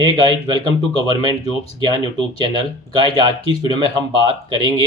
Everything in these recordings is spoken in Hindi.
Hey guys, welcome to government jobs Gyan YouTube channel. Guys, आज की इस वीडियो में हम बात करेंगे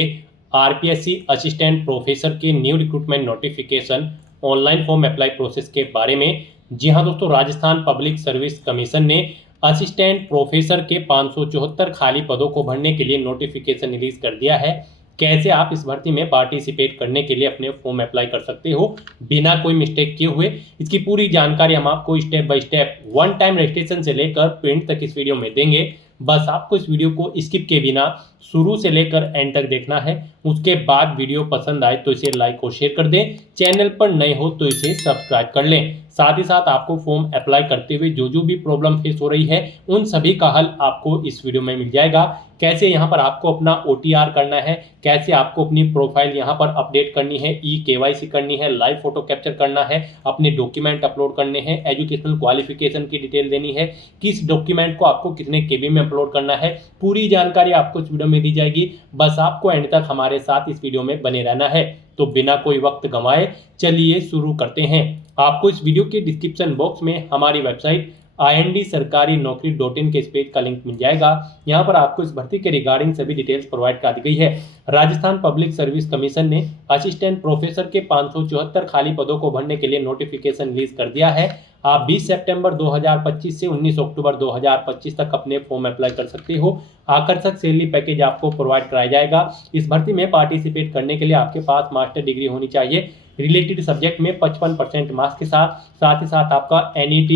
आरपीएससी असिस्टेंट प्रोफेसर के new recruitment notification online form apply process के बारे में। जी हाँ दोस्तों, राजस्थान पब्लिक सर्विस कमीशन ने असिस्टेंट प्रोफेसर के 574 खाली पदों को भरने के लिए नोटिफिकेशन रिलीज कर दिया है। कैसे आप इस भर्ती में पार्टिसिपेट करने के लिए अपने फॉर्म अप्लाई कर सकते हो बिना कोई मिस्टेक किए हुए, इसकी पूरी जानकारी हम आपको step by step one time registration से लेकर प्रिंट तक इस वीडियो में देंगे। बस आपको इस वीडियो को स्किप के बिना शुरू से लेकर एंड तक देखना है। उसके बाद वीडियो पसंद आए तो इसे लाइक और शेयर कर दें। चैनल पर नए हो तो इसे सब्सक्राइब कर लें। साथ ही साथ आपको फॉर्म अप्लाई करते हुए जो भी प्रॉब्लम फेस हो रही है उन सभी का हल आपको इस वीडियो में मिल जाएगा। कैसे यहाँ पर आपको अपना OTR करना है, कैसे आपको अपनी प्रोफाइल यहाँ पर अपडेट करनी है, KYC करनी है, लाइव फोटो कैप्चर करना है, अपने डॉक्यूमेंट अपलोड करने हैं, एजुकेशनल क्वालिफिकेशन की डिटेल देनी है, किस डॉक्यूमेंट को आपको कितने KB में अपलोड करना है, पूरी जानकारी आपको इस वीडियो में दी जाएगी। बस आपको एंड तक हमारे साथ इस वीडियो में बने रहना है। तो बिना कोई वक्त गंवाए चलिए शुरू करते हैं। आपको इस वीडियो के डिस्क्रिप्शन बॉक्स में हमारी वेबसाइट IND-sarkari-naukri.in के इस पेज का लिंक मिल जाएगा। यहाँ पर आपको इस भर्ती के रिगार्डिंग सभी डिटेल्स प्रोवाइड कर दी गई है। राजस्थान पब्लिक सर्विस कमीशन ने असिस्टेंट प्रोफेसर के 574 खाली पदों को भरने के लिए नोटिफिकेशन रिलीज कर दिया है। आप 20 सितंबर 2025 से 19 अक्टूबर 2025 तक अपने फॉर्म अप्लाई कर सकते हो। आकर्षक सैलरी पैकेज आपको प्रोवाइड कराया जाएगा। इस भर्ती में पार्टिसिपेट करने के लिए आपके पास मास्टर डिग्री होनी चाहिए। रिलेटेड सब्जेक्ट में 55% मार्क्स के साथ ही साथ आपका NET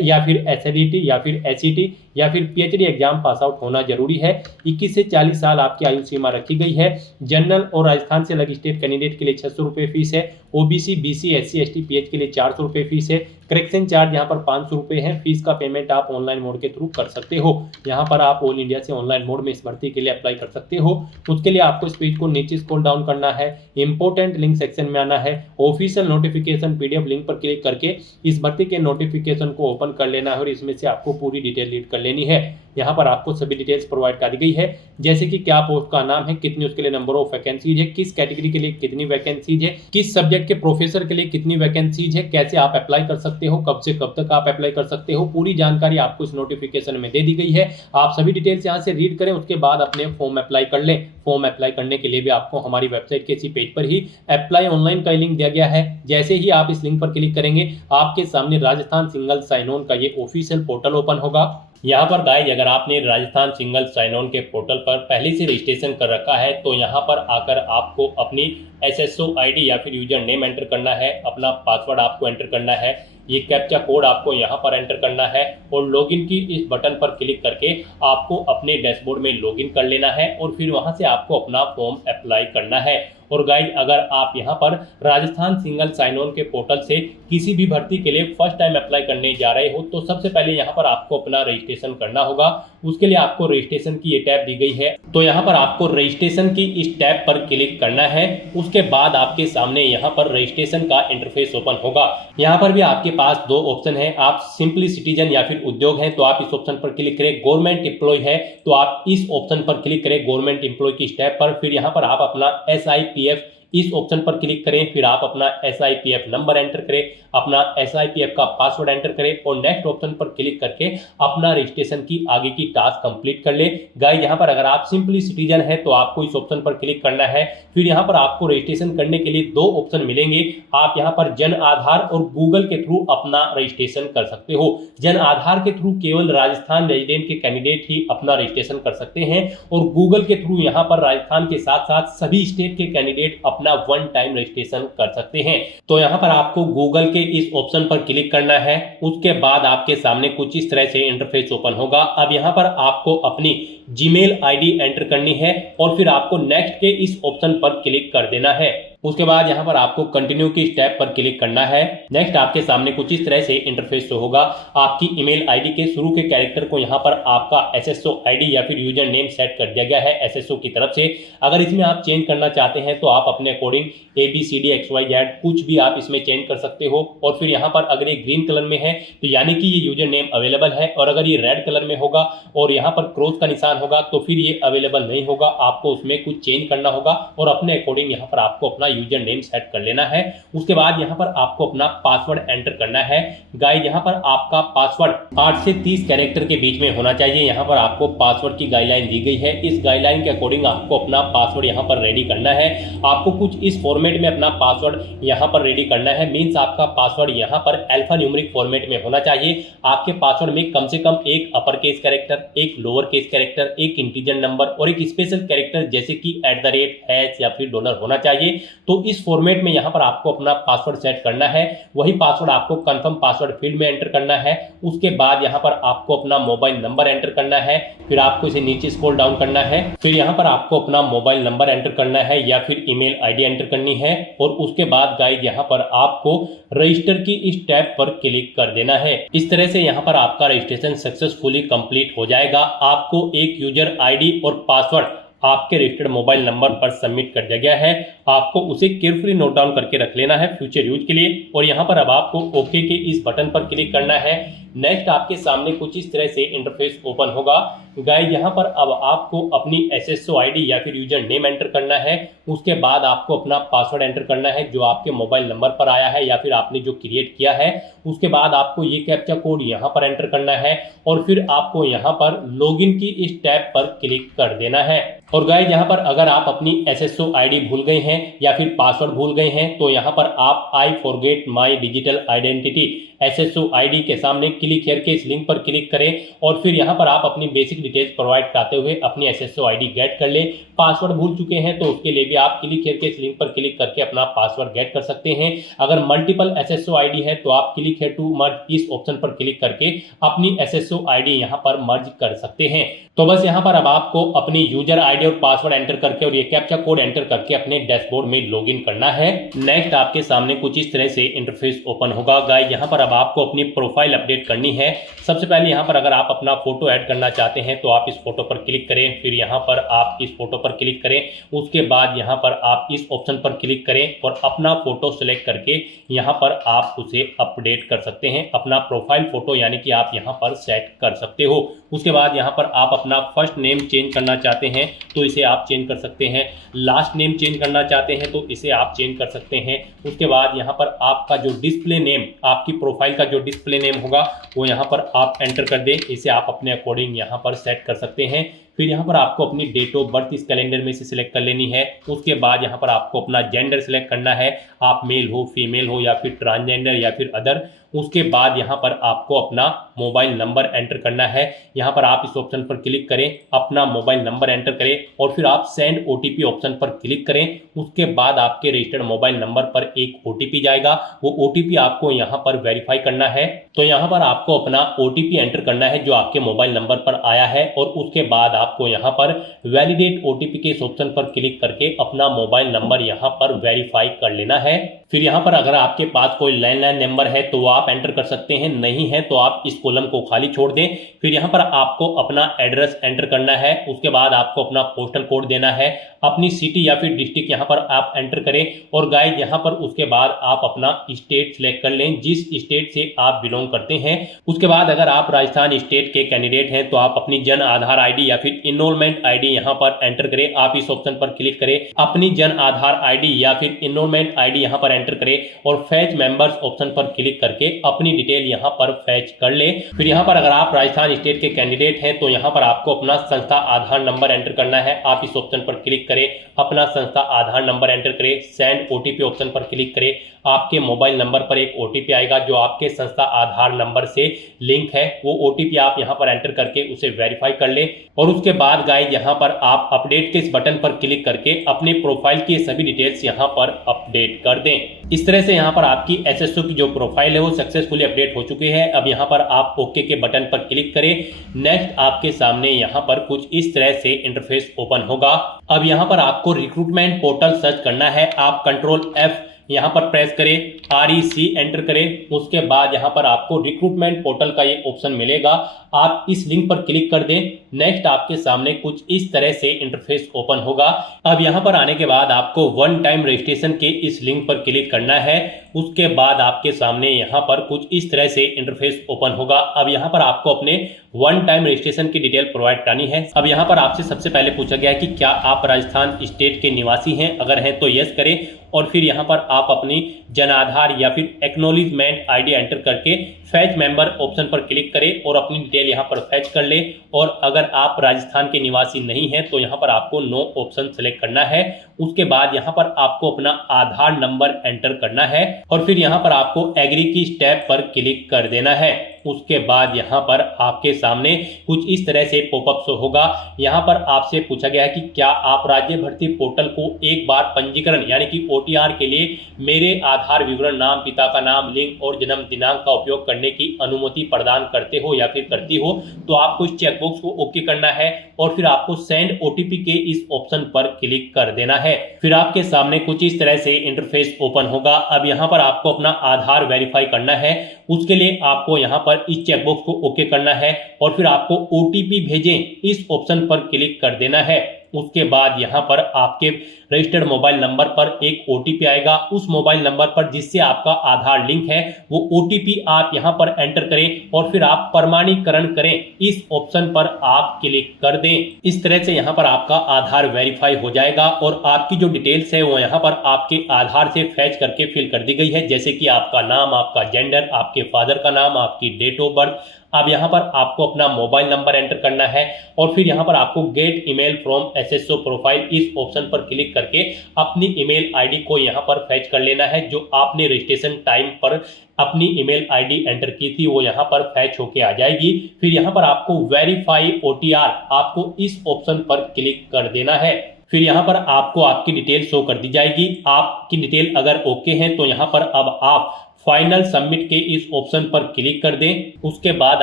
या फिर SLET या फिर SET या फिर PhD एग्जाम पास आउट होना जरूरी है। 21 से 40 साल आपकी आयु सीमा रखी गई है। जनरल और राजस्थान से लगे स्टेट कैंडिडेट के लिए 600 रुपये फीस है। OBC, BC, SC, ST, PH के लिए 400 रुपये फीस है। करेक्शन चार्ज यहाँ पर 500 रुपये है। फीस का पेमेंट आप ऑनलाइन मोड के थ्रू कर सकते हो। यहाँ पर आप ऑल इंडिया से ऑनलाइन मोड में इस भर्ती के लिए अप्लाई कर सकते हो। उसके लिए आपको इस पेज को नीचे स्क्रॉल डाउन करना है, इंपोर्टेंट लिंक सेक्शन में आना है, ऑफिशियल नोटिफिकेशन PDF लिंक पर क्लिक करके इस भर्ती के नोटिफिकेशन को ओपन कर लेना है और इसमें से आपको पूरी डिटेल रीड कर लेनी है। यहाँ पर आपको सभी डिटेल्स प्रोवाइड कर दी गई है, जैसे कि क्या पोस्ट का नाम है, कितनी उसके लिए नंबर ऑफ वैकेंसीज है, किस कैटेगरी के लिए कितनी वैकेंसीज है, किस सब्जेक्ट के प्रोफेसर के लिए कितनी वैकेंसीज है, कैसे आप अप्लाई कर सकते हो, कब से कब तक आप अप्लाई कर सकते हो, पूरी जानकारी आपको इस नोटिफिकेशन में दे दी गई है। आप सभी डिटेल्स यहाँ से रीड करें, उसके बाद अपने फॉर्म अप्लाई कर लें। फॉर्म अप्लाई करने के लिए भी आपको हमारी वेबसाइट के इसी पेज पर ही अप्लाई ऑनलाइन का लिंक दिया गया है। जैसे ही आप इस लिंक पर क्लिक करेंगे आपके सामने राजस्थान सिंगल साइन ऑन का ये ऑफिशियल पोर्टल ओपन होगा। यहाँ पर गाइज, अगर आपने राजस्थान सिंगल साइन ऑन के पोर्टल पर पहले से रजिस्ट्रेशन कर रखा है तो यहाँ पर आकर आपको अपनी SSO ID या फिर यूजर नेम एंटर करना है, अपना पासवर्ड आपको एंटर करना है, ये कैप्चा कोड आपको यहाँ पर एंटर करना है और लॉगिन की इस बटन पर क्लिक करके आपको अपने डैशबोर्ड में लॉगिन कर लेना है और फिर वहाँ से आपको अपना फॉर्म अप्लाई करना है। और गाइज, अगर आप यहाँ पर राजस्थान सिंगल साइन ऑन के पोर्टल से किसी भी भर्ती के लिए फर्स्ट टाइम अप्लाई करने जा रहे हो तो सबसे पहले यहाँ पर आपको अपना रजिस्ट्रेशन करना होगा। उसके लिए आपको रजिस्ट्रेशन की ये टैब दी गई है, तो यहाँ पर आपको रजिस्ट्रेशन की इस टैब पर क्लिक करना है। उसके बाद आपके सामने यहाँ पर रजिस्ट्रेशन का इंटरफेस ओपन होगा। यहाँ पर भी आपके पास दो ऑप्शन है, आप सिंपली सिटीजन या फिर उद्योग है तो आप इस ऑप्शन पर क्लिक करें, गवर्नमेंट एम्प्लॉय है तो आप इस ऑप्शन पर क्लिक करें, गवर्नमेंट एम्प्लॉय की टैब पर। फिर यहाँ पर आप अपना SIPF इस ऑप्शन पर क्लिक करें, फिर आप अपना SIPF नंबर एंटर करें, अपना SIPF का पासवर्ड एंटर करें और नेक्स्ट ऑप्शन पर क्लिक करके अपना रजिस्ट्रेशन की आगे की टास्क कंप्लीट कर ले। गाइस, यहाँ पर अगर आप सिंपली सिटीजन है तो आपको इस ऑप्शन पर क्लिक करना है। फिर यहाँ पर आपको रजिस्ट्रेशन करने के लिए दो ऑप्शन मिलेंगे। आप यहाँ पर जन आधार और गूगल के थ्रू अपना रजिस्ट्रेशन कर सकते हो। जन आधार के थ्रू केवल राजस्थान रेजिडेंट के कैंडिडेट ही अपना रजिस्ट्रेशन कर सकते हैं और गूगल के थ्रू यहाँ पर राजस्थान के साथ साथ सभी स्टेट के कैंडिडेट अपना वन टाइम रजिस्ट्रेशन कर सकते हैं। तो यहाँ पर आपको गूगल के इस ऑप्शन पर क्लिक करना है। उसके बाद आपके सामने कुछ इस तरह से इंटरफेस ओपन होगा। अब यहाँ पर आपको अपनी जीमेल ID एंटर करनी है और फिर आपको नेक्स्ट के इस ऑप्शन पर क्लिक कर देना है। उसके बाद यहाँ पर आपको कंटिन्यू की स्टेप पर क्लिक करना है। नेक्स्ट आपके सामने कुछ इस तरह से इंटरफेस होगा। आपकी ईमेल ID के शुरू के कैरेक्टर को यहाँ पर आपका SSO ID या फिर यूजर नेम सेट कर दिया गया है SSO की तरफ से। अगर इसमें आप चेंज करना चाहते हैं तो आप अपने अकॉर्डिंग ABCD XYZ कुछ भी आप इसमें चेंज कर सकते हो। और फिर यहाँ पर अगर ये ग्रीन कलर में है तो यानी कि ये यूजर नेम अवेलेबल है, और अगर ये रेड कलर में होगा और यहाँ पर क्रॉस का निशान होगा तो फिर ये अवेलेबल नहीं होगा। आपको उसमें कुछ चेंज करना होगा और अपने अकॉर्डिंग यहाँ पर आपको अपना यूजर नेम सेट कर लेना है। उसके बाद यहाँ पर आपको अपना पासवर्ड एंटर करना है। गाइस यहाँ पर आपका पासवर्ड 8 से 30 कैरेक्टर के बीच में होना चाहिए। यहाँ पर आपको पासवर्ड की गाइडलाइन दी गई है। इस गाइडलाइन के अकॉर्डिंग आपको अपना पासवर्ड यहाँ पर रेडी करना है। आपको कुछ इस फॉर्मेट में अपना पासवर्ड यहाँ पर रेडी करना है। मीन्स आपका पासवर्ड यहाँ पर अल्फा न्यूमेरिक फॉर्मेट में होना चाहिए। आपके पासवर्ड में कम से कम एक अपर केस कैरेक्टर, एक लोअर केस कैरेक्टर, एक इंटीजर नंबर और एक स्पेशल कैरेक्टर जैसे कि @ या फिर डॉलर होना चाहिए। तो इस फॉर्मेट में यहाँ पर आपको अपना पासवर्ड सेट करना है। वही पासवर्ड आपको कंफर्म पासवर्ड फील्ड में एंटर करना है। उसके बाद यहाँ पर आपको अपना मोबाइल नंबर एंटर करना है। फिर आपको इसे नीचे स्क्रॉल डाउन करना है। फिर यहाँ पर आपको अपना मोबाइल नंबर एंटर करना है या फिर ईमेल आईडी एंटर करनी है। और उसके बाद गाइस यहाँ पर आपको रजिस्टर की इस टैब पर क्लिक कर देना है। इस तरह से यहाँ पर आपका रजिस्ट्रेशन सक्सेसफुली कंप्लीट हो जाएगा। आपको एक यूजर आईडी और पासवर्ड आपके रजिस्टर्ड मोबाइल नंबर पर सबमिट कर दिया गया है। आपको उसे केयरफुली नोट डाउन करके रख लेना है फ्यूचर यूज के लिए। और यहाँ पर अब आपको ओके के इस बटन पर क्लिक करना है। नेक्स्ट आपके सामने कुछ इस तरह से इंटरफेस ओपन होगा। गाइस यहाँ पर अब आपको अपनी SSO आईडी या फिर यूजर नेम एंटर करना है। उसके बाद आपको अपना पासवर्ड एंटर करना है जो आपके मोबाइल नंबर पर आया है या फिर आपने जो क्रिएट किया है। उसके बाद आपको ये कैप्चा कोड यहाँ पर एंटर करना है और फिर आपको यहाँ पर लॉगिन की इस टैब पर क्लिक कर देना है। और गाइस यहाँ पर अगर आप अपनी SSO आईडी भूल गए हैं या फिर पासवर्ड भूल गए हैं तो यहाँ पर आप I forget my digital identity SSO ID के सामने क्लिक हियर के इस लिंक पर क्लिक करें और फिर यहाँ पर आप अपनी बेसिक डिटेल्स प्रोवाइड कराते हुए अपनी SSO आईडी गेट कर लें। पासवर्ड भूल चुके हैं तो उसके लिए भी आप क्लिक हियर के इस लिंक पर क्लिक करके अपना पासवर्ड गेट कर सकते हैं। अगर मल्टीपल SSO आईडी है तो आप क्लिक हियर टू मर्ज इस ऑप्शन पर क्लिक करके अपनी SSO आईडी यहाँ पर मर्ज कर सकते हैं। तो बस यहाँ पर अब आपको अपनी यूजर आईडी और पासवर्ड एंटर करके और ये कैप्चा कोड एंटर करके अपने डैशबोर्ड में लॉगिन करना है। नेक्स्ट आपके सामने कुछ इस तरह से इंटरफेस ओपन होगा। गाइस यहाँ पर अब आपको अपनी प्रोफाइल अपडेट करनी है। सबसे पहले यहाँ पर अगर आप अपना फोटो ऐड करना चाहते हैं तो आप इस फोटो पर क्लिक करें। फिर यहाँ पर आप इस फोटो पर क्लिक करें। उसके बाद यहाँ पर आप इस ऑप्शन पर क्लिक करें और अपना फोटो सेलेक्ट करके यहाँ पर आप उसे अपडेट कर सकते हैं। अपना प्रोफाइल फोटो यानी कि आप यहाँ पर सेट कर सकते हो। उसके बाद यहाँ पर आप अपना फर्स्ट नेम चेंज करना चाहते हैं तो इसे आप चेंज कर सकते हैं। लास्ट नेम चेंज करना चाहते हैं तो इसे आप चेंज कर सकते हैं। उसके बाद यहाँ पर आपका जो डिस्प्ले नेम, आपकी प्रोफाइल का जो डिस्प्ले नेम होगा वो यहाँ पर आप एंटर कर दें। इसे आप अपने अकॉर्डिंग यहाँ पर सेट कर सकते हैं। फिर यहाँ पर आपको अपनी डेट ऑफ बर्थ इस कैलेंडर में से सिलेक्ट कर लेनी है। उसके बाद यहाँ पर आपको अपना जेंडर सिलेक्ट करना है, आप मेल हो, फीमेल हो या फिर ट्रांसजेंडर या फिर अदर। उसके बाद यहाँ पर आपको अपना मोबाइल नंबर एंटर करना है। यहाँ पर आप इस ऑप्शन पर क्लिक करें, अपना मोबाइल नंबर एंटर करें और फिर आप सेंड OTP ऑप्शन पर क्लिक करें। उसके बाद आपके रजिस्टर्ड मोबाइल नंबर पर एक OTP जाएगा। वो OTP आपको यहाँ पर वेरीफाई करना है। तो यहाँ पर आपको अपना OTP एंटर करना है जो आपके मोबाइल नंबर पर आया है और उसके बाद आपको यहाँ पर वैलिडेट OTP के इस ऑप्शन पर क्लिक करके अपना मोबाइल नंबर यहाँ पर वेरीफाई कर लेना है। फिर यहाँ पर अगर आपके पास कोई लैंडलाइन नंबर है तो आप एंटर कर सकते हैं, नहीं है तो आप इस कॉलम को खाली छोड़ दें। फिर यहाँ पर आपको अपना एड्रेस एंटर करना है। उसके बाद आपको अपना पोस्टल कोड देना है, अपनी सिटी या फिर डिस्ट्रिक्ट यहाँ पर आप एंटर करें। और गाइस यहाँ पर उसके बाद आप अपना स्टेट सिलेक्ट कर लें, जिस स्टेट से आप बिलोंग करते हैं। उसके बाद अगर आप राजस्थान स्टेट के कैंडिडेट हैं तो आप अपनी जन आधार आईडी या फिर इनरोलमेंट आईडी यहाँ पर एंटर करें। आप इस ऑप्शन पर क्लिक करें, अपनी जन आधार आईडी या फिर इनरोलमेंट आईडी यहाँ पर एंटर करें और फैच मेंबर्स ऑप्शन पर क्लिक करके अपनी डिटेल यहाँ पर फैच कर ले। फिर यहाँ पर अगर आप राजस्थान स्टेट के कैंडिडेट हैं तो यहाँ पर आपको अपना संस्था आधार नंबर एंटर करना है। आप इस ऑप्शन पर क्लिक करें, अपना संस्था आधार नंबर एंटर करें, सेंड OTP ऑप्शन पर क्लिक करें। आपके मोबाइल नंबर पर एक OTP आएगा जो आपके संस्था आधार नंबर से लिंक है। वो OTP आप यहाँ पर एंटर करके उसे वेरीफाई कर ले। और उसके बाद गाइस यहाँ पर आप अपडेट के इस बटन पर क्लिक करके अपने प्रोफाइल की सभी डिटेल्स यहाँ पर अपडेट कर दें। इस तरह से यहाँ पर आपकी SSO की जो प्रोफाइल है वो सक्सेसफुली अपडेट हो चुकी है। अब यहाँ पर आप ओके के बटन पर क्लिक करें। नेक्स्ट आपके सामने यहाँ पर कुछ इस तरह से इंटरफेस ओपन होगा। अब यहाँ पर आपको रिक्रूटमेंट पोर्टल सर्च करना है। आप कंट्रोल F यहाँ पर प्रेस करें, REC एंटर करें। उसके बाद यहाँ पर आपको रिक्रूटमेंट पोर्टल का ये ऑप्शन मिलेगा, आप इस लिंक पर क्लिक कर दें। नेक्स्ट आपके सामने कुछ इस तरह से इंटरफेस ओपन होगा। अब यहाँ पर आने के बाद आपको वन टाइम रजिस्ट्रेशन के इस लिंक पर क्लिक करना है। उसके बाद आपके सामने यहाँ पर कुछ इस तरह से इंटरफेस ओपन होगा। अब यहाँ पर आपको अपने वन टाइम रजिस्ट्रेशन की डिटेल प्रोवाइड करानी है। अब यहाँ पर आपसे सबसे पहले पूछा गया है कि क्या आप राजस्थान स्टेट के निवासी हैं, अगर हैं तो यस करें और फिर यहाँ पर आप अपनी जन आधार या फिर एक्नॉलेजमेंट आईडी एंटर करके फैच मेंबर ऑप्शन पर क्लिक करें और अपनी डिटेल यहाँ पर फैच कर ले। और अगर आप राजस्थान के निवासी नहीं हैं तो यहाँ पर आपको नो ऑप्शन सेलेक्ट करना है। उसके बाद यहाँ पर आपको अपना आधार नंबर एंटर करना है और फिर यहाँ पर आपको एग्री की स्टेप पर क्लिक कर देना है। उसके बाद यहाँ पर आपके सामने कुछ इस तरह से पॉपअप शो होगा। यहाँ पर आपसे पूछा गया है कि क्या आप राज्य भर्ती पोर्टल को एक बार पंजीकरण यानी कि ओटीआर के लिए मेरे आधार विवरण, नाम, पिता का नाम, लिंग और जन्म दिनांक का उपयोग करने की अनुमति प्रदान करते हो या फिर करती हो। तो आपको इस चेकबॉक्स को ओके करना है और फिर आपको सेंड ओटीपी के इस ऑप्शन पर क्लिक कर देना है। फिर आपके सामने कुछ इस तरह से इंटरफेस ओपन होगा। अब यहाँ पर आपको अपना आधार वेरीफाई करना है। उसके लिए आपको यहाँ पर इस चेकबॉक्स को ओके करना है और फिर आपको ओटीपी भेजें इस ऑप्शन पर क्लिक कर देना है। उसके बाद यहाँ पर आपके रजिस्टर्ड मोबाइल नंबर पर एक ओटीपी आएगा। उस मोबाइल नंबर पर जिससे आपका आधार लिंक है वो ओटीपी आप यहाँ पर एंटर करें और फिर आप प्रमाणीकरण करें इस ऑप्शन पर आप क्लिक कर दें। इस तरह से यहाँ पर आपका आधार वेरीफाई हो जाएगा और आपकी जो डिटेल्स है वो यहाँ पर आपके आधार से फैच करके फिल कर दी गई है, जैसे कि आपका नाम, आपका जेंडर, आपके फादर का नाम, आपकी डेट ऑफ बर्थ। अब यहाँ पर आपको अपना मोबाइल नंबर एंटर करना है और फिर यहाँ पर आपको gate email from SSO profile इस ऑप्शन पर क्लिक करके अपनी ईमेल आईडी को यहाँ पर फैच कर लेना है। जो आपने रजिस्ट्रेशन टाइम पर अपनी ईमेल आईडी एंटर की थी वो यहाँ पर फैच होके आ जाएगी। फिर यहाँ पर आपको वेरीफाई ओटीआर आपको इस ऑप्शन पर क्लिक कर देना है। फिर यहाँ पर आपको आपकी डिटेल शो कर दी जाएगी। आपकी डिटेल अगर ओके है तो यहाँ पर अब आप फाइनल सबमिट के इस ऑप्शन पर क्लिक कर दें। उसके बाद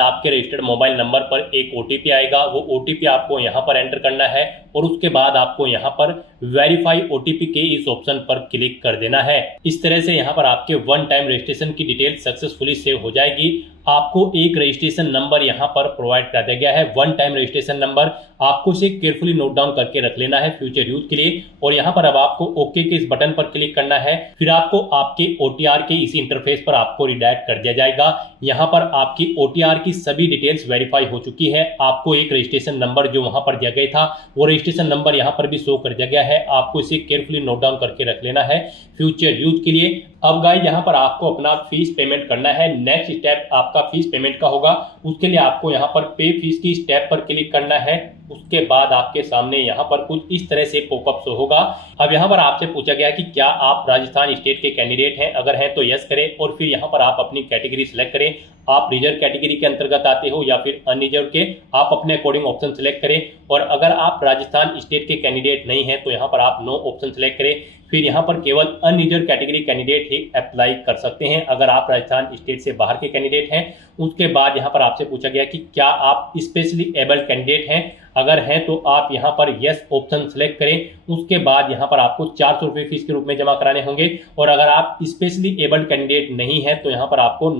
आपके रजिस्टर्ड मोबाइल नंबर पर एक ओटीपी आएगा। वो ओटीपी आपको यहाँ पर एंटर करना है और उसके बाद आपको यहाँ पर वेरीफाई ओटीपी के इस ऑप्शन पर क्लिक कर देना है। इस तरह से यहाँ पर आपके वन टाइम रजिस्ट्रेशन की डिटेल सक्सेसफुली सेव हो जाएगी। आपको एक रजिस्ट्रेशन नंबर यहाँ पर प्रोवाइड कर दिया गया है, वन टाइम रजिस्ट्रेशन नंबर। आपको इसे केयरफुली नोट डाउन करके रख लेना है फ्यूचर यूज के लिए। और यहाँ पर अब आपको ओके के इस बटन पर क्लिक करना है। फिर आपको आपके ओटीआर के इसी इंटरफेस पर आपको रिडायरेक्ट कर दिया जाएगा। यहाँ पर आपकी ओटीआर की सभी डिटेल्स वेरीफाई हो चुकी है। आपको एक रजिस्ट्रेशन नंबर जो वहां पर दिया गया था वो रजिस्ट्रेशन नंबर यहाँ पर भी शो कर दिया गया है। आपको इसे केयरफुली नोट डाउन करके रख लेना है फ्यूचर यूज के लिए। अब गाइस यहाँ पर आपको अपना फीस पेमेंट करना है। नेक्स्ट स्टेप आपका फीस पेमेंट का होगा। उसके लिए आपको यहाँ पर पे फीस की स्टेप पर क्लिक करना है। उसके बाद आपके सामने यहाँ पर कुछ इस तरह से पॉपअप शो होगा। अब यहाँ पर आपसे पूछा गया कि क्या आप राजस्थान स्टेट के कैंडिडेट हैं, अगर हैं तो यस करें और फिर यहाँ पर आप अपनी कैटेगरी सिलेक्ट करें। आप रिजर्व कैटेगरी के अंतर्गत आते हो या फिर अनरिजर्व के, आप अपने अकॉर्डिंग ऑप्शन सेलेक्ट करें। और अगर आप राजस्थान स्टेट के कैंडिडेट नहीं हैं तो यहाँ पर आप नो ऑप्शन सेलेक्ट करें। फिर यहाँ पर केवल अनरिजर्व कैटेगरी कैंडिडेट ही अप्लाई कर सकते हैं अगर आप राजस्थान स्टेट से बाहर के कैंडिडेट हैं। उसके बाद यहाँ पर आपसे पूछा गया कि क्या आप स्पेशली एबल्ड कैंडिडेट हैं, अगर हैं तो आप यहाँ पर यस ऑप्शन सेलेक्ट करें। उसके बाद यहाँ पर आपको 400 रुपये फीस के रूप में जमा कराने होंगे। और अगर आप स्पेशली एबल्ड कैंडिडेट नहीं है तो यहाँ पर आपको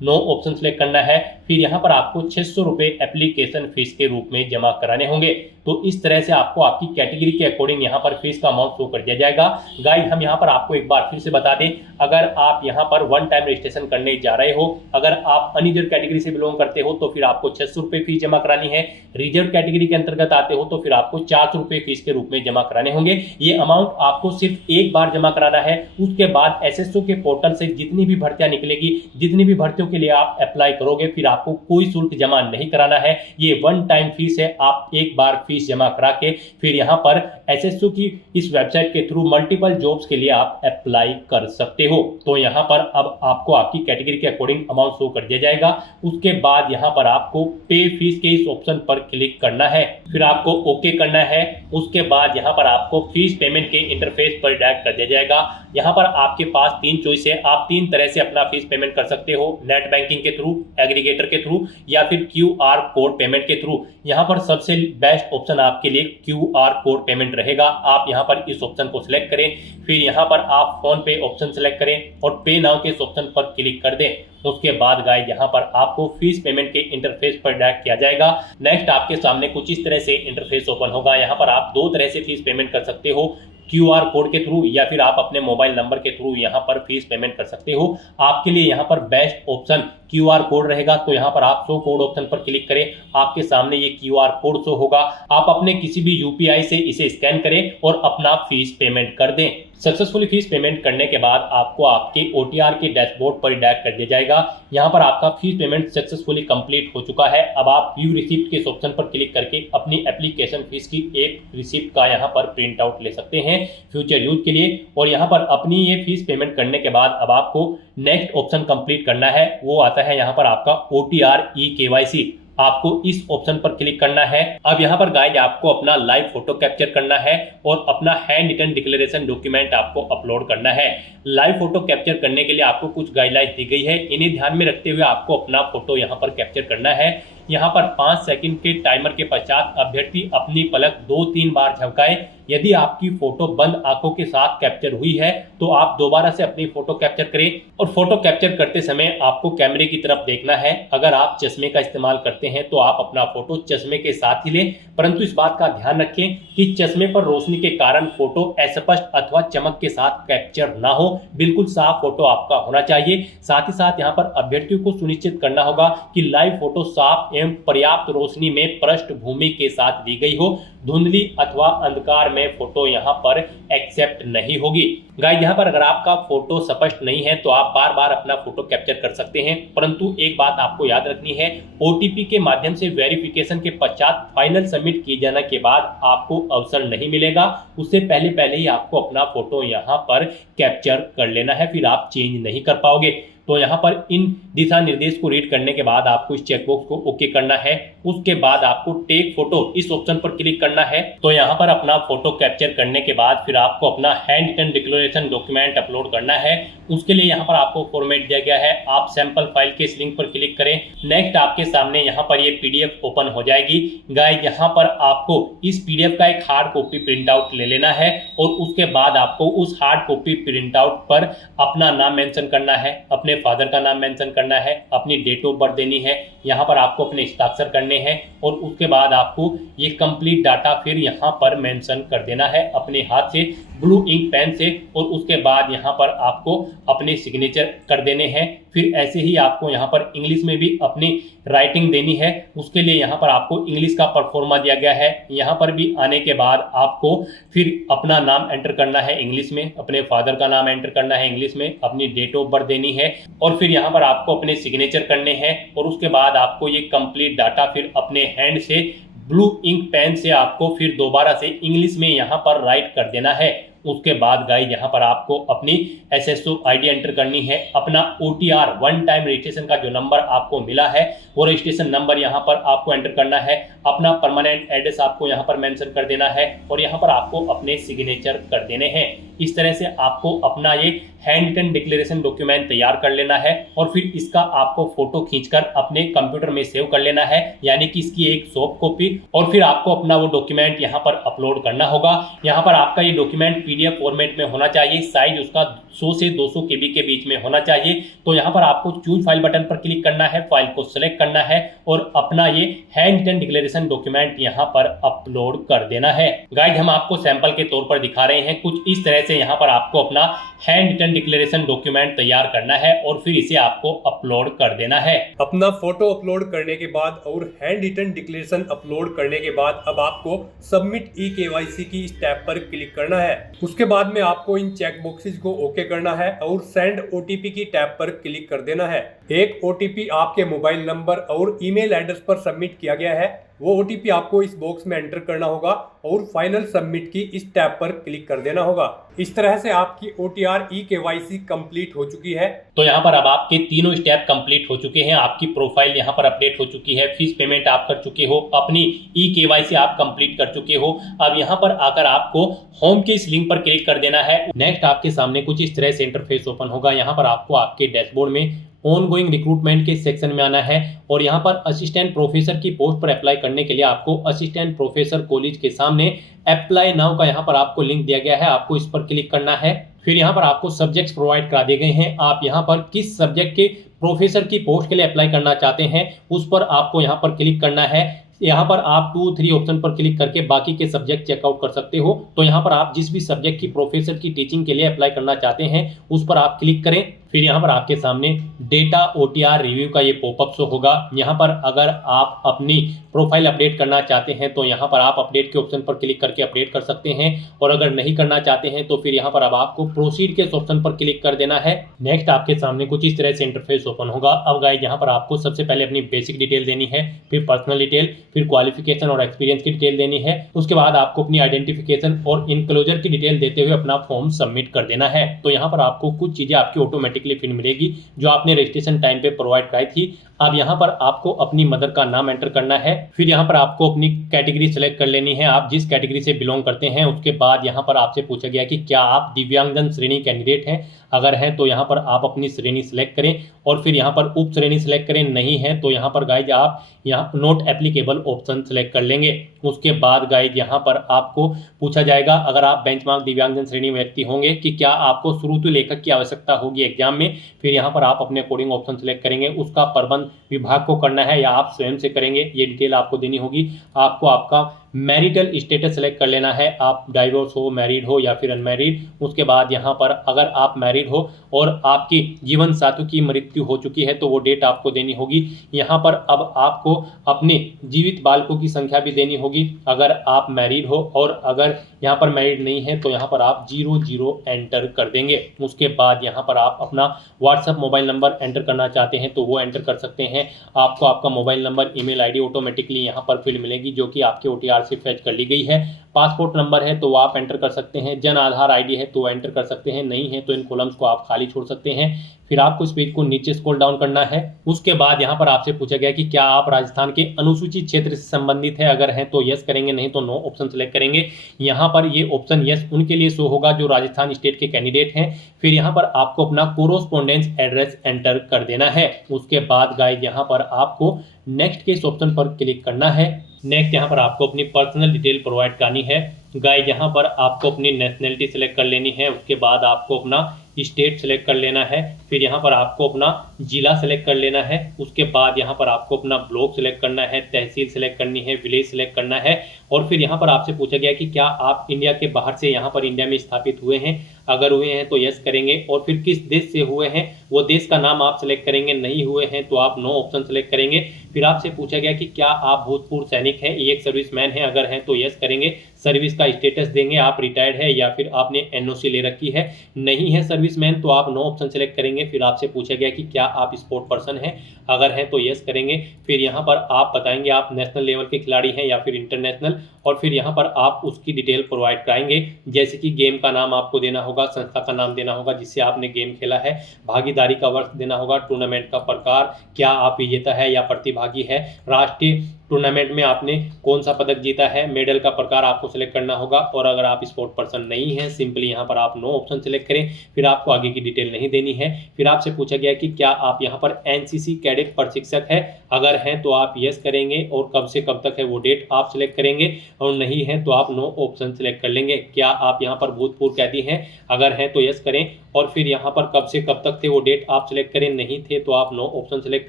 नो ऑप्शन सेलेक्ट करना है। फिर यहाँ पर आपको 600 रुपये एप्लीकेशन फीस के रूप में जमा कराने होंगे। तो इस तरह से आपको आपकी कैटेगरी के अकॉर्डिंग यहाँ पर फीस का अमाउंट शो कर दिया जाएगा। गाइस हम यहाँ पर आपको एक बार फिर से बता दें, अगर आप यहाँ पर वन टाइम रजिस्ट्रेशन करने जा रहे हो, अगर आप अनरिजर्व कैटेगरी से बिलोंग करते हो तो फिर आपको 600 रुपये फीस जमा करानी है। रिजर्व कैटेगरी के अंतर्गत आते हो तो फिर आपको 400 रुपये फीस के रूप में जमा कराने होंगे। ये अमाउंट आपको सिर्फ एक बार जमा कराना है। उसके बाद एसएसओ के पोर्टल से जितनी भी भर्तियां निकलेगी, जितनी भी भर्तियों के लिए आप अप्लाई करोगे, फिर आपको कोई शुल्क जमा नहीं कराना है। ये वन टाइम फीस है। आप एक बार फीस जमा करा के फिर यहाँ पर एसएसओ की इस वेबसाइट के थ्रू मल्टीपल जॉब्स के लिए आप अप्लाई कर सकते हो। तो यहाँ पर अब आपको आपकी कैटेगरी के अकॉर्डिंग अमाउंट शो कर दिया जाएगा। उसके बाद यहाँ पर आपको पे फीस के इस ऑप्शन पर क्लिक करना है, फिर आपको ओके करना है। उसके बाद यहाँ पर आपको फीस पेमेंट के इंटरफेस पर डायरेक्ट कर दिया जाएगा। यहाँ पर आपके पास 3 चॉइस है। आप 3 तरह से अपना फीस पेमेंट कर सकते हो, नेट बैंकिंग के थ्रू, एग्रीगेटर के थ्रू या फिर QR कोड पेमेंट के थ्रू। यहाँ पर सबसे बेस्ट ऑप्शन आपके लिए QR कोड पेमेंट रहेगा। आप यहाँ पर इस ऑप्शन को सिलेक्ट करें। फिर यहाँ पर आप फोन पे ऑप्शन सिलेक्ट करें और पे नाउ के इस ऑप्शन पर क्लिक कर दें। उसके बाद गाइस यहाँ पर आपको फीस पेमेंट के इंटरफेस पर डायरेक्ट किया जाएगा। नेक्स्ट आपके सामने कुछ इस तरह से इंटरफेस ओपन होगा। यहाँ पर आप 2 तरह से फीस पेमेंट कर सकते हो, QR कोड के थ्रू या फिर आप अपने मोबाइल नंबर के थ्रू यहाँ पर फीस पेमेंट कर सकते हो। आपके लिए यहाँ पर बेस्ट ऑप्शन QR कोड रहेगा। तो यहाँ पर आप शो कोड ऑप्शन पर क्लिक करें, आपके सामने ये QR कोड शो होगा। आप अपने किसी भी UPI से इसे स्कैन करें और अपना फीस पेमेंट कर दें। सक्सेसफुली फीस पेमेंट करने के बाद आपको आपके OTR के डैशबोर्ड पर डायरेक्ट कर दिया जाएगा। यहाँ पर आपका फीस पेमेंट सक्सेसफुली कंप्लीट हो चुका है। अब आप व्यू रिसिप्ट के ऑप्शन पर क्लिक करके अपनी एप्लीकेशन फीस की एक रिसिप्ट का यहाँ पर प्रिंट आउट ले सकते हैं फ्यूचर यूज के लिए। और यहाँ पर अपनी ये फीस पेमेंट करने के बाद अब आपको नेक्स्ट ऑप्शन कंप्लीट करना है, वो आता है यहाँ पर आपका OTR eKYC। आपको इस ऑप्शन पर क्लिक करना है। अब यहाँ पर गाइज आपको अपना लाइव फोटो कैप्चर करना है और अपना हैंड रिटन डिक्लेरेशन डॉक्यूमेंट आपको अपलोड करना है। लाइव फोटो कैप्चर करने के लिए आपको कुछ गाइडलाइंस दी गई है, इन्हें ध्यान में रखते हुए आपको अपना फोटो यहाँ पर कैप्चर करना है। यहाँ पर 5 सेकंड के टाइमर के पश्चात अभ्यर्थी अपनी पलक 2-3 बार झपकाए। यदि आपकी फोटो बंद आंखों के साथ कैप्चर हुई है तो आप दोबारा से अपनी फोटो कैप्चर करें और फोटो कैप्चर करते समय आपको कैमरे की तरफ देखना है। अगर आप चश्मे का इस्तेमाल करते हैं तो आप अपना फोटो चश्मे के साथ ही लें, परंतु इस बात का ध्यान रखें कि चश्मे पर रोशनी के कारण फोटो अस्पष्ट अथवा चमक के साथ कैप्चर ना हो। बिल्कुल साफ फोटो आपका होना चाहिए। साथ ही साथ यहाँ पर अभ्यर्थियों को सुनिश्चित करना होगा कि लाइव फोटो साफ एवं पर्याप्त रोशनी में पृष्ठभूमि के साथ ली गई हो। धुंधली अथवा अंधकार में फोटो यहाँ पर एक्सेप्ट नहीं होगी। गाइस यहाँ पर अगर आपका फोटो स्पष्ट नहीं है तो आप बार बार अपना फोटो कैप्चर कर सकते हैं, परंतु एक बात आपको याद रखनी है, OTP के माध्यम से वेरिफिकेशन के पश्चात फाइनल सबमिट किए जाने के बाद आपको अवसर नहीं मिलेगा। उससे पहले ही आपको अपना फोटो यहाँ पर कैप्चर कर लेना है, फिर आप चेंज नहीं कर पाओगे। तो यहाँ पर इन दिशा निर्देश को रीड करने के बाद आपको इस चेकबॉक्स को ओके करना है। उसके बाद आपको टेक फोटो इस ऑप्शन पर क्लिक करना है। तो यहाँ पर अपना फोटो कैप्चर करने के बाद फिर आपको अपना hand written declaration document upload करना है। उसके लिए यहाँ पर आपको फॉर्मेट दिया गया है, आप सैंपल फाइल के इस लिंक पर क्लिक करें। नेक्स्ट आपके सामने यहाँ पर ये PDF ओपन हो जाएगी। गाइस यहाँ पर आपको इस PDF का एक हार्ड कॉपी प्रिंट आउट ले लेना है और उसके बाद आपको उस हार्ड कॉपी प्रिंट आउट पर अपना नाम मेंशन करना है, अपने फादर का नाम मेंशन करना है, अपनी डेट ऑफ बर्थ देनी है, यहाँ पर आपको अपने हस्ताक्षर करने हैं और उसके बाद आपको ये कंप्लीट डाटा फिर यहाँ पर मेंशन कर देना है अपने हाथ से ब्लू इंक पेन से। और उसके बाद यहाँ पर आपको अपने सिग्नेचर कर देने हैं। फिर ऐसे ही आपको यहाँ पर इंग्लिश में भी अपनी राइटिंग देनी है। उसके लिए यहाँ पर आपको इंग्लिश का परफॉर्मा दिया गया है। यहाँ पर भी आने के बाद आपको फिर अपना नाम एंटर करना है इंग्लिश में, अपने फादर का नाम एंटर करना है इंग्लिश में, अपनी डेट ऑफ बर्थ देनी है और फिर यहाँ पर आपको अपने सिग्नेचर करने हैं। और उसके बाद आपको ये कंप्लीट डाटा फिर अपने हैंड से ब्लू इंक पेन से आपको फिर दोबारा से इंग्लिश में यहाँ पर राइट कर देना है। उसके बाद गाइस यहाँ पर आपको अपनी SSO ID एंटर करनी है, अपना OTR वन टाइम रजिस्ट्रेशन का जो नंबर आपको मिला है वो रजिस्ट्रेशन नंबर यहाँ पर आपको एंटर करना है, अपना परमानेंट एड्रेस आपको यहाँ पर मेंशन कर देना है और यहाँ पर आपको अपने सिग्नेचर कर देने हैं। इस तरह से आपको अपना ये हैंड रिटन डिक्लेरेशन डॉक्यूमेंट तैयार कर लेना है और फिर इसका आपको फोटो खींचकर अपने कंप्यूटर में सेव कर लेना है, यानी कि इसकी एक सॉफ्ट कॉपी। और फिर आपको अपना वो डॉक्यूमेंट यहाँ पर अपलोड करना होगा। यहाँ पर आपका ये डॉक्यूमेंट PDF फॉर्मेट में होना चाहिए, साइज उसका 100 से 200 KB के बीच में होना चाहिए। तो यहाँ पर आपको चूज फाइल बटन पर क्लिक करना है, फाइल को सिलेक्ट करना है और अपना ये हैंड रिटन डिक्लेरेशन डॉक्यूमेंट यहाँ पर अपलोड कर देना है। गाइस हम आपको सैंपल के तौर पर दिखा रहे हैं, कुछ इस तरह से यहाँ पर आपको अपना हैंड रिटन डिक्लेरेशन डॉक्यूमेंट तैयार करना है और फिर इसे आपको अपलोड कर देना है। अपना फोटो अपलोड करने के बाद और हैंड रिटन डिक्लेरेशन अपलोड करने के बाद अब आपको सबमिट eKYC की इस टैब पर क्लिक करना है। उसके बाद में आपको इन चेक बॉक्सेस को ओके करना है और सेंड OTP की टैब पर क्लिक कर देना है। एक OTP आपके मोबाइल नंबर और ईमेल एड्रेस पर सबमिट किया गया है, वो OTP आपको इस बॉक्स में एंटर करना होगा और फाइनल सबमिट की इस टैब पर क्लिक कर देना होगा। इस तरह से आपकी OTR eKYC कंप्लीट हो चुकी है। तो यहाँ पर अब आपके तीनों स्टेप कंप्लीट हो चुके हैं। आपकी प्रोफाइल यहाँ पर अपडेट हो चुकी है, फीस पेमेंट आप कर चुके हो, अपनी eKYC आप कंप्लीट कर चुके हो। अब यहाँ पर आकर आपको होम के इस लिंक पर क्लिक कर देना है। नेक्स्ट आपके सामने कुछ इस तरह से इंटरफेस ओपन होगा। यहाँ पर आपको आपके डैशबोर्ड में ऑनगोइंग रिक्रूटमेंट के सेक्शन में आना है और यहाँ पर असिस्टेंट प्रोफेसर की पोस्ट पर अप्लाई करने के लिए आपको असिस्टेंट प्रोफेसर कॉलेज के सामने अप्लाई नाउ का यहाँ पर आपको लिंक दिया गया है, आपको इस पर क्लिक करना है। फिर यहाँ पर आपको सब्जेक्ट्स प्रोवाइड करा दिए गए हैं, आप यहाँ पर किस सब्जेक्ट के प्रोफेसर की पोस्ट के लिए अप्लाई करना चाहते हैं उस पर आपको यहाँ पर क्लिक करना है। यहाँ पर आप 2-3 ऑप्शन पर क्लिक करके बाकी के सब्जेक्ट चेकआउट कर सकते हो। तो यहाँ पर आप जिस भी सब्जेक्ट की प्रोफेसर की टीचिंग के लिए अप्लाई करना चाहते हैं उस पर आप क्लिक करें। फिर यहाँ पर आपके सामने डेटा OTR रिव्यू का ये पॉपअप शो होगा। यहाँ पर अगर आप अपनी प्रोफाइल अपडेट करना चाहते हैं तो यहाँ पर आप अपडेट के ऑप्शन पर क्लिक करके अपडेट कर सकते हैं, और अगर नहीं करना चाहते हैं तो फिर यहाँ पर अब आपको प्रोसीड के ऑप्शन पर क्लिक कर देना है। नेक्स्ट आपके सामने कुछ इस तरह से इंटरफेस ओपन होगा। अब गाइस यहाँ पर आपको सबसे पहले अपनी बेसिक डिटेल देनी है, फिर पर्सनल डिटेल, फिर क्वालिफिकेशन और एक्सपीरियंस की डिटेल देनी है। उसके बाद आपको अपनी आइडेंटिफिकेशन और इनक्लोजर की डिटेल देते हुए अपना फॉर्म सबमिट कर देना है। तो यहाँ पर आपको कुछ चीजें आपकी ऑटोमेटिकली फिर मिलेगी जो आपने रजिस्ट्रेशन टाइम पे प्रोवाइड कराई थी। अब यहाँ पर आपको अपनी मदर का नाम एंटर करना है, फिर यहाँ पर आपको अपनी कैटेगरी सेलेक्ट कर लेनी है, आप जिस कैटेगरी से बिलोंग करते हैं। उसके बाद यहाँ पर आपसे पूछा गया कि क्या आप दिव्यांगजन श्रेणी कैंडिडेट हैं, अगर हैं तो यहाँ पर आप अपनी श्रेणी सिलेक्ट करें और फिर यहाँ पर उप श्रेणी सिलेक्ट करें, नहीं है तो यहाँ पर गाइज आप यहाँ नॉट एप्लीकेबल ऑप्शन सेलेक्ट कर लेंगे। उसके बाद गाइज यहाँ पर आपको पूछा जाएगा अगर आप बेंचमार्क दिव्यांगजन श्रेणी व्यक्ति होंगे कि क्या आपको श्रुति लेखक की आवश्यकता होगी एग्जाम में। फिर यहाँ पर आप अपने कोडिंग ऑप्शन सेलेक्ट करेंगे, उसका प्रबंध विभाग को करना है या आप स्वयं से करेंगे, ये डिटेल आपको देनी होगी। आपको आपका मैरिटल स्टेटस सेलेक्ट कर लेना है, आप डाइवोर्स हो, मैरिड हो या फिर अनमैरिड। उसके बाद यहाँ पर अगर आप मैरिड हो और आपकी जीवन साथी की मृत्यु हो चुकी है तो वो डेट आपको देनी होगी। यहाँ पर अब आपको अपने जीवित बालकों की संख्या भी देनी होगी अगर आप मैरिड हो, और अगर यहाँ पर मैरिड नहीं है तो यहाँ पर आप 00 एंटर कर देंगे। उसके बाद यहाँ पर आप अपना व्हाट्सएप मोबाइल नंबर एंटर करना चाहते हैं तो वो एंटर कर सकते हैं। आपको आपका mobile number, email ID automatically यहाँ पर फिर मिलेगी जो कि आपके OTR से फेच कर ली गई है। पासपोर्ट नंबर है तो वो आप एंटर कर सकते हैं, जन आधार ID है तो एंटर कर सकते हैं, नहीं है तो इन कॉलम्स को आप खाली छोड़ सकते हैं। फिर आपको इस पेज को नीचे स्क्रॉल डाउन करना है। उसके बाद यहाँ पर आपसे पूछा गया कि क्या आप राजस्थान के अनुसूचित क्षेत्र से संबंधित है, अगर हैं तो यस करेंगे, नहीं तो नो ऑप्शन सेलेक्ट करेंगे। यहाँ पर ये ऑप्शन यस उनके लिए शो होगा जो राजस्थान स्टेट के कैंडिडेट हैं। फिर यहाँ पर आपको अपना कोरोस्पोंडेंस एड्रेस एंटर कर देना है। उसके बाद गाइस यहाँ पर आपको नेक्स्ट के इस ऑप्शन पर क्लिक करना है। नेक्स्ट यहाँ पर आपको अपनी पर्सनल डिटेल प्रोवाइड करनी है। गाइस यहाँ पर आपको अपनी नेशनैलिटी सेलेक्ट कर लेनी है। उसके बाद आपको अपना स्टेट सेलेक्ट कर लेना है। फिर यहाँ पर आपको अपना जिला सेलेक्ट कर लेना है। उसके बाद यहाँ पर आपको अपना ब्लॉक सेलेक्ट करना है, तहसील सेलेक्ट करनी है, विलेज सेलेक्ट करना है। और फिर यहाँ पर आपसे पूछा गया कि क्या आप इंडिया के बाहर से यहाँ पर इंडिया में स्थापित हुए हैं, अगर हुए हैं तो यस करेंगे। और फिर किस देश से हुए हैं वो देश का नाम आप सेलेक्ट करेंगे, नहीं हुए हैं तो आप नो ऑप्शन सेलेक्ट करेंगे। फिर आपसे पूछा गया कि क्या आप भूतपूर्व सैनिक हैं, एक सर्विसमैन हैं, अगर हैं तो यस करेंगे। सर्विस का स्टेटस देंगे, आप रिटायर्ड है या फिर आपने NOC ले रखी है, नहीं है सर्विसमैन तो आप नो ऑप्शन सेलेक्ट करेंगे। फिर आपसे पूछा गया कि क्या आप स्पोर्ट पर्सन हैं, अगर हैं तो यस करेंगे। फिर यहाँ पर आप बताएंगे आप नेशनल लेवल के खिलाड़ी हैं या फिर इंटरनेशनल, और फिर यहाँ पर आप उसकी डिटेल प्रोवाइड कराएंगे, जैसे कि गेम का नाम आपको देना होगा, संस्था का नाम देना होगा जिससे आपने गेम खेला है, भागीदारी का वर्ष देना होगा, टूर्नामेंट का प्रकार, क्या आप विजेता है या प्रतिभागी है, राष्ट्रीय टूर्नामेंट में आपने कौन सा पदक जीता है, मेडल का प्रकार आपको सिलेक्ट करना होगा। और अगर आप स्पोर्ट पर्सन नहीं हैं, सिंपली यहाँ पर आप नो ऑप्शन सिलेक्ट करें। फिर आपको आगे की डिटेल नहीं देनी है। फिर आपसे पूछा गया कि क्या आप यहाँ पर NCC कैडेट प्रशिक्षक है, अगर हैं तो आप यस करेंगे और कब से कब तक है वो डेट आप सिलेक्ट करेंगे, और नहीं है तो आप नो ऑप्शन सिलेक्ट कर लेंगे। क्या आप यहाँ पर भूतपूर्व कैदी हैं, अगर हैं तो यस करें, और फिर यहाँ पर कब से कब तक थे वो डेट आप सिलेक्ट करें, नहीं थे तो आप नो ऑप्शन सिलेक्ट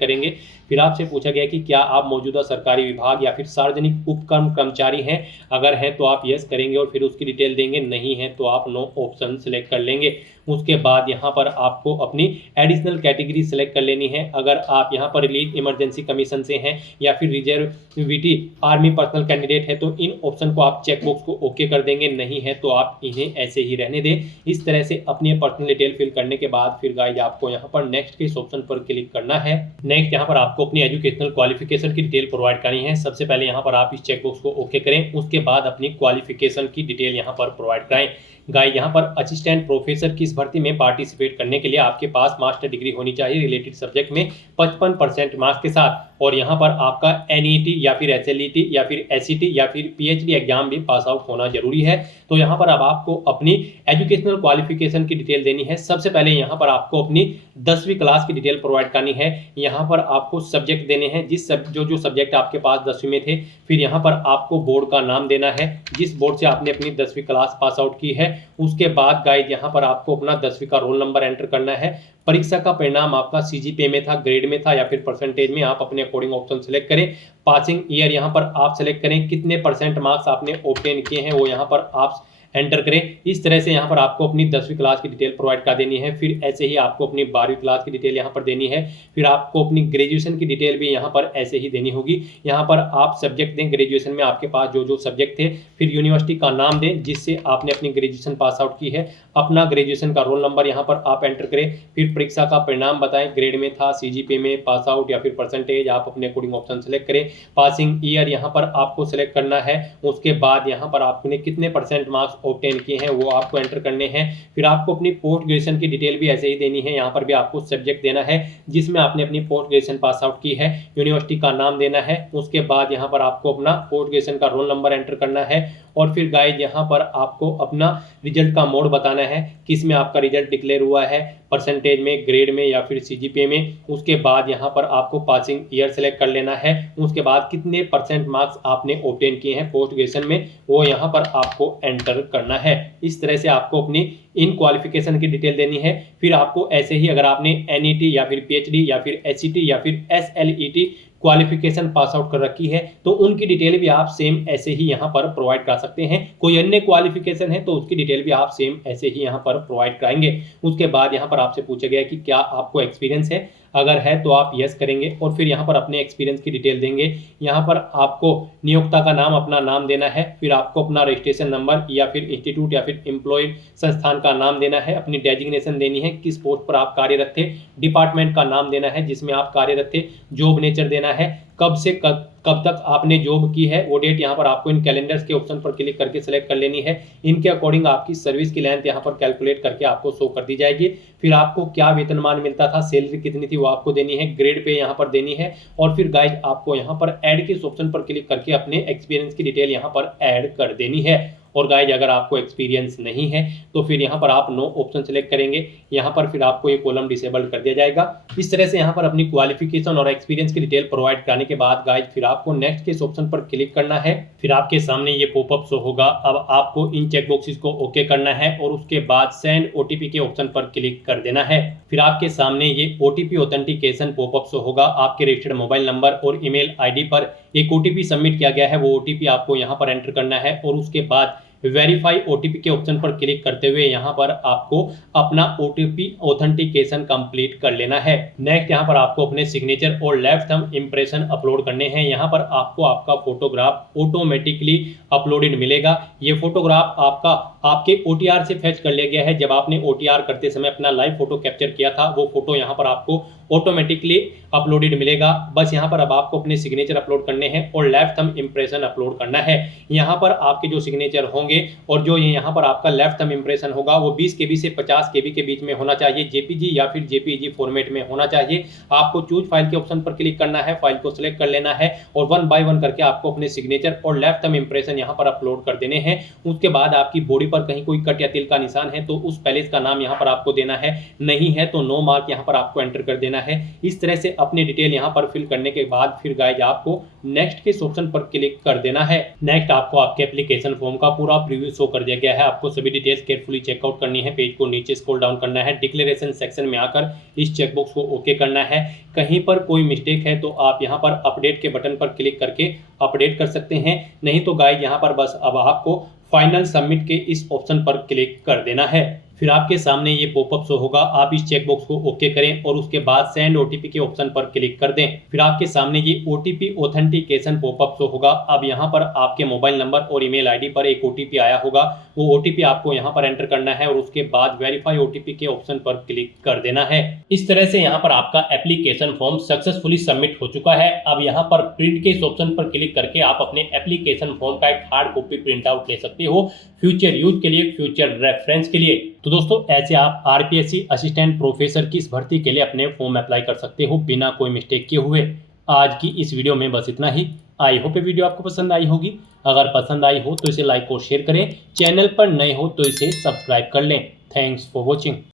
करेंगे। फिर आपसे पूछा गया कि क्या आप मौजूदा सरकारी विभाग या फिर सार्वजनिक उपक्रम कर्मचारी हैं, अगर हैं तो आप यस करेंगे और फिर उसकी डिटेल देंगे, नहीं है तो आप नो ऑप्शन सिलेक्ट कर लेंगे। उसके बाद यहाँ पर आपको अपनी एडिशनल कैटेगरी सेलेक्ट कर लेनी है, अगर आप यहाँ पर रिलीज इमरजेंसी कमीशन से हैं या फिर रिजर्विटी आर्मी पर्सनल कैंडिडेट है तो इन ऑप्शन को आप चेकबॉक्स को ओके कर देंगे, नहीं है तो आप इन्हें ऐसे ही रहने दें। इस तरह से अपनी पर्सनल डिटेल फिल करने के बाद फिर गाइस आपको यहाँ पर नेक्स्ट के इस ऑप्शन पर क्लिक करना है। नेक्स्ट यहाँ पर आपको अपनी एजुकेशनल क्वालिफिकेशन की डिटेल प्रोवाइड करनी है। सबसे पहले यहाँ पर आप इस चेकबॉक्स को ओके करें, उसके बाद अपनी क्वालिफिकेशन की डिटेल यहाँ पर प्रोवाइड कराएं। गाइस यहाँ पर असिस्टेंट प्रोफेसर की इस भर्ती में पार्टिसिपेट करने के लिए आपके पास मास्टर डिग्री होनी चाहिए रिलेटेड सब्जेक्ट में 55% मार्क्स के साथ, और यहाँ पर आपका NET या फिर SLET या फिर SET या फिर PhD एग्जाम भी पास आउट होना जरूरी है। तो यहाँ पर अब आपको अपनी एजुकेशनल क्वालिफिकेशन की डिटेल देनी है। सबसे पहले यहाँ पर आपको अपनी 10वीं क्लास की डिटेल प्रोवाइड करनी है। यहाँ पर आपको सब्जेक्ट देने हैं, जो सब्जेक्ट आपके पास 10वीं में थे। फिर यहाँ पर आपको बोर्ड का नाम देना है, जिस बोर्ड से आपने अपनी 10वीं क्लास पास आउट की है। उसके बाद गाइस यहाँ पर आपको अपना 10वीं का रोल नंबर एंटर करना है। परीक्षा का परिणाम आपका CGPA में था, ग्रेड में था या फिर परसेंटेज में, आप अपने अकॉर्डिंग ऑप्शन सेलेक्ट करें। पासिंग ईयर यहाँ पर आप सेलेक्ट करें, कितने % मार्क्स आपने ऑब्टेन किए हैं वो यहाँ पर आप एंटर करें। इस तरह से यहाँ पर आपको अपनी 10वीं क्लास की डिटेल प्रोवाइड कर देनी है। फिर ऐसे ही आपको अपनी 12वीं क्लास की डिटेल यहाँ पर देनी है। फिर आपको अपनी ग्रेजुएशन की डिटेल भी यहाँ पर ऐसे ही देनी होगी। यहाँ पर आप सब्जेक्ट दें, ग्रेजुएशन में आपके पास जो जो सब्जेक्ट थे, फिर यूनिवर्सिटी का नाम दें जिससे आपने अपनी ग्रेजुएशन पास आउट की है, अपना ग्रेजुएशन का रोल नंबर यहाँ पर आप एंटर करें। फिर परीक्षा का परिणाम बताएं, ग्रेड में था, सीजीपीए में, पास आउट या फिर परसेंटेज, आप अपने अकॉर्डिंग ऑप्शन सेलेक्ट करें। पासिंग ईयर यहाँ पर आपको सेलेक्ट करना है। उसके बाद यहाँ पर आपने कितने परसेंट मार्क्स ऑब्टेन किए हैं वो आपको एंटर करने हैं। फिर आपको अपनी पोस्ट ग्रेजुएशन की डिटेल भी ऐसे ही देनी है। यहाँ पर भी आपको सब्जेक्ट देना है जिसमें आपने अपनी पोस्ट ग्रेजुएशन पास आउट की है, यूनिवर्सिटी का नाम देना है। उसके बाद यहाँ पर आपको अपना पोस्ट ग्रेजुएशन का रोल नंबर एंटर करना है। और फिर गाइज यहाँ पर आपको अपना रिजल्ट का मोड बताना है, किस में आपका रिजल्ट डिक्लेयर हुआ है, परसेंटेज में, ग्रेड में या फिर सीजीपीए में। उसके बाद यहाँ पर आपको पासिंग ईयर सेलेक्ट कर लेना है। उसके बाद कितने परसेंट मार्क्स आपने ऑब्टेन किए हैं पोस्ट ग्रेजुएशन में वो यहाँ पर आपको एंटर करना है। इस तरह से आपको अपनी इन क्वालिफिकेशन की डिटेल देनी है। फिर आपको ऐसे ही अगर आपने एनईटी या फिर पीएचडी या फिर एसईटी या फिर एसएलईटी क्वालिफिकेशन पास आउट कर रखी है तो उनकी डिटेल भी आप सेम ऐसे ही यहाँ पर प्रोवाइड कर सकते हैं। कोई अन्य क्वालिफिकेशन है तो उसकी डिटेल भी आप सेम ऐसे ही यहाँ पर प्रोवाइड कराएंगे। उसके बाद यहाँ पर आपसे पूछा गया कि क्या आपको एक्सपीरियंस है, अगर है तो आप यस करेंगे और फिर यहाँ पर अपने एक्सपीरियंस की डिटेल देंगे। यहाँ पर आपको नियोक्ता का नाम, अपना नाम देना है। फिर आपको अपना रजिस्ट्रेशन नंबर या फिर इंस्टीट्यूट या फिर एम्प्लॉय संस्थान का नाम देना है। अपनी डेजिग्नेशन देनी है, किस पोस्ट पर आप कार्यरत थे, डिपार्टमेंट का नाम देना है जिसमें आप कार्यरत थे, जॉब नेचर देना है, कब से कब तक आपने जॉब की है वो डेट यहाँ पर आपको इन कैलेंडर्स के ऑप्शन पर क्लिक करके सेलेक्ट कर लेनी है। इनके अकॉर्डिंग आपकी सर्विस की लेंथ यहाँ पर कैलकुलेट करके आपको शो कर दी जाएगी। फिर आपको क्या वेतनमान मिलता था, सैलरी कितनी थी वो आपको देनी है, ग्रेड पे यहाँ पर देनी है। और फिर गाइज आपको यहाँ पर ऐड के ऑप्शन पर क्लिक करके अपने एक्सपीरियंस की डिटेल यहाँ पर ऐड कर देनी है। और गाइज अगर आपको एक्सपीरियंस नहीं है तो फिर यहाँ पर आप नो ऑप्शन सेलेक्ट करेंगे। यहाँ पर फिर आपको ये कॉलम डिसेबल्ड कर दिया जाएगा। इस तरह से यहाँ पर अपनी क्वालिफिकेशन और एक्सपीरियंस की डिटेल प्रोवाइड कराने के बाद गाइज फिर आपको नेक्स्ट के इस ऑप्शन पर क्लिक करना है। फिर आपके सामने ये पॉपअप शो होगा। अब आपको इन चेक बॉक्सेस को ओके करना है और उसके बाद सेंड ओटीपी के ऑप्शन पर क्लिक कर देना है। फिर आपके सामने ये ओटीपी ऑथेंटिकेशन पॉपअप शो होगा। आपके रजिस्टर्ड मोबाइल नंबर और ईमेल आईडी पर एक ओटीपी सबमिट किया गया है, वो ओटीपी आपको यहाँ पर एंटर करना है और उसके बाद वेरीफाई ओटीपी के ऑप्शन पर क्लिक करते हुए यहाँ पर आपको अपना ओटीपी ऑथेंटिकेशन कंप्लीट कर लेना है। नेक्स्ट यहाँ पर आपको अपने सिग्नेचर और लेफ्ट थंब इंप्रेशन अपलोड करने हैं। यहाँ पर आपको आपका फोटोग्राफ ऑटोमेटिकली अपलोडेड मिलेगा। ये फोटोग्राफ आपके ओटीआर से फेच कर लिया गया है। जब आपने ओटीआर करते समय अपना लाइव फोटो कैप्चर किया था वो फोटो यहाँ पर आपको ऑटोमेटिकली अपलोडेड मिलेगा। बस यहाँ पर अब आपको अपने सिग्नेचर अपलोड करने हैं और लेफ्ट थंब इंप्रेशन अपलोड करना है। यहाँ पर आपके जो सिग्नेचर होंगे और जो यहाँ पर आपका लेफ्ट थंब इंप्रेशन होगा वो 20 KB से 50 KB के बीच में होना चाहिए, जेपीजी या फिर जेपीजी फॉर्मेट में होना चाहिए। आपको चूज फाइल के ऑप्शन पर क्लिक करना है, फाइल को सिलेक्ट कर लेना है और 1 बाय 1 करके आपको अपने सिग्नेचर और लेफ्ट थंब इंप्रेशन यहाँ पर अपलोड कर देने हैं। उसके बाद आपकी बॉडी पर कहीं कोई कट या तिल का निशान है तो उस पैलेस का नाम यहाँ पर आपको देना है, नहीं है तो नो मार्क यहाँ पर आपको एंटर कर देना है। इस तरह से अपनी डिटेल यहाँ पर फिल करने के बाद फिर गाइज आपको नेक्स्ट के ऑप्शन पर क्लिक कर देना है। नेक्स्ट आपको आपके एप्लीकेशन फॉर्म का पूरा प्रीव्यू शो कर दिया गया है। आपको सभी डिटेल्स केयरफुली चेकआउट करनी है। पेज को नीचे स्क्रॉल डाउन करना है, डिक्लेरेशन सेक्शन में आकर इस चेकबॉक्स को ओके करना है। कहीं पर कोई मिस्टेक है तो आप यहाँ पर अपडेट के बटन पर क्लिक करके अपडेट कर सकते हैं, नहीं तो गाइज यहाँ पर बस अब आपको फाइनल सबमिट के इस ऑप्शन पर क्लिक कर देना है। फिर आपके सामने ये पॉपअप शो होगा। आप इस चेकबॉक्स को ओके करें और उसके बाद सेंड ओटीपी के ऑप्शन पर क्लिक कर दें। फिर आपके सामने ये ओटीपी ऑथेंटिकेशन पॉपअप शो होगा। अब यहाँ पर आपके मोबाइल नंबर और ईमेल आईडी पर एक ओटीपी आया होगा, वो ओटीपी आपको यहाँ पर एंटर करना है और उसके बाद वेरीफाई ओटीपी के ऑप्शन पर क्लिक कर देना है। इस तरह से यहाँ पर आपका एप्लीकेशन फॉर्म सक्सेसफुली सबमिट हो चुका है। अब यहाँ पर प्रिंट के इस ऑप्शन पर क्लिक करके आप अपने एप्लीकेशन फॉर्म का एक हार्ड कॉपी प्रिंट आउट ले सकते हो, फ्यूचर यूज के लिए, फ्यूचर रेफरेंस के लिए। तो दोस्तों ऐसे आप आरपीएससी असिस्टेंट प्रोफेसर की इस भर्ती के लिए अपने फॉर्म अप्लाई कर सकते हो बिना कोई मिस्टेक किए हुए। आज की इस वीडियो में बस इतना ही। आई होप ये वीडियो आपको पसंद आई होगी। अगर पसंद आई हो तो इसे लाइक और शेयर करें, चैनल पर नए हो तो इसे सब्सक्राइब कर लें। Thanks for watching.